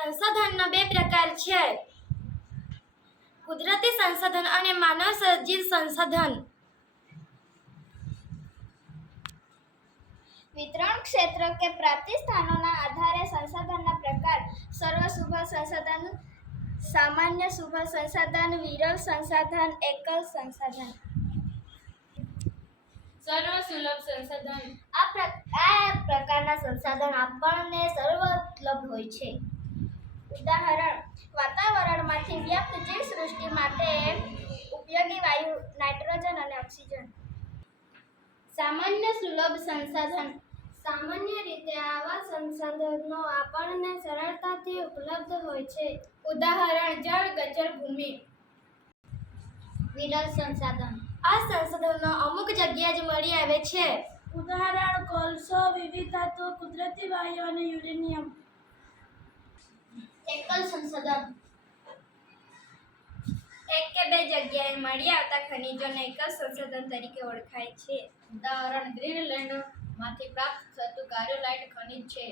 સંસાધનના બે પ્રકાર છે. કુદરતી સંસાધન અને માનવ સર્જિત સંસાધન વિતરણ ક્ષેત્ર કે પ્રાપ્તિ સ્થાનોના આધારે સંસાધનના પ્રકાર સર્વ શુભ સંસાધન સામાન્ય શુભ સંસાધન વિરલ સંસાધન એકલ સંસાધન સર્વ સુલભ સંસાધન આ પ્ર- આ પ્રકારના સંસાધન આપણને સર્વલભ હોય છે. ઉદાહરણ વાતાવરણમાંથી વ્યક્ત જીવ સૃષ્ટિ માટે ઉપયોગી વાયુ નાઇટ્રોજન અને ઓક્સિજન. સામાન્ય સુલભ સંસાધન. સામાન્ય રીતે આવા સંસાધનો આપણને સરળતાથી ઉપલબ્ધ હોય છે. ઉદાહરણ જળ ગચર ભૂમિ. વિરલ સંસાધન. આ સંસાધનો અમુક જગ્યા જ મળી આવે છે. ઉદાહરણ કોલસો વિવિધ ધાતુઓ કુદરતી વાયુ અને યુરેનિયમ. એકલ સંસાધન. એક કે બે જગ્યાએ મળી આવતા ખનિજોને એકલ સંશોધન તરીકે ઓળખાય છે. ઉદાહરણ ગ્રીનલેન્ડમાંથી પ્રાપ્ત થતું કાર્યોલાઇટ ખનિજ છે.